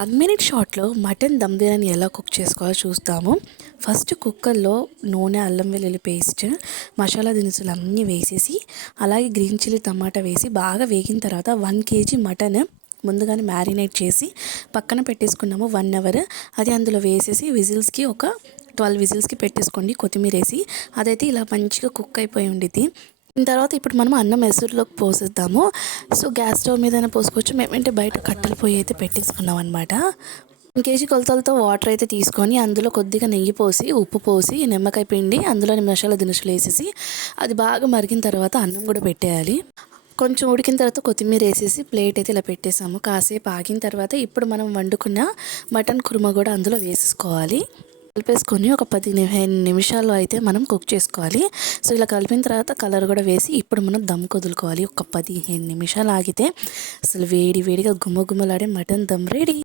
1 minute షార్ట్‌లో mutton dum biryani ఎలా cook చేసుకోవాలో చూస్తాము. ఫస్ట్ కుక్కర్‌లో నూనె, అల్లం వెల్లుల్లి పేస్ట్, మసాలా దినుసులు అన్నీ వేసేసి, అలాగే గ్రీన్ చిల్లీ, టమాటా వేసి బాగా వేగిన తర్వాత 1 కేజీ మటన్ ముందుగానే మ్యారినేట్ చేసి పక్కన పెట్టేసుకున్నాము 1 అవర్. అది అందులో వేసేసి విజిల్స్‌కి ఒక 12 విజిల్స్‌కి పెట్టేసుకోండి కొత్తిమీరేసి. అదైతే ఇలా మంచిగా కుక్ అయిపోయి ఉండిద్ది. దీని తర్వాత ఇప్పుడు మనం అన్నం ఎసురులోకి పోసేద్దాము. సో గ్యాస్ స్టవ్ మీదైనా పోసుకోవచ్చు. మేమంటే బయట కట్టెల పొయ్యి అయితే పెట్టేసుకున్నాం అనమాట. 1 కేజీ కొలతలతో వాటర్ అయితే తీసుకొని అందులో కొద్దిగా నెయ్యి పోసి, ఉప్పు పోసి, నిమ్మకాయ పిండి అందులో మసాలా దినుసులు వేసేసి అది బాగా మరిగిన తర్వాత అన్నం కూడా పెట్టేయాలి. కొంచెం ఉడికిన తర్వాత కొత్తిమీర వేసేసి ప్లేట్ అయితే ఇలా పెట్టేసాము. కాసేపు ఆగిన తర్వాత ఇప్పుడు మనం వండుకున్న మటన్ కుర్మా కూడా అందులో వేసేసుకోవాలి. కలిపేసుకొని ఒక 15 నిమిషాల్లో అయితే మనం కుక్ చేసుకోవాలి. సో ఇలా కలిపిన తర్వాత కలర్ కూడా వేసి ఇప్పుడు మనం దమ్ వదులుకోవాలి. ఒక 15 నిమిషాలు ఆగితే అసలు వేడి వేడిగా గుమ్మగుమ్మలాడే మటన్ దమ్ రెడీ.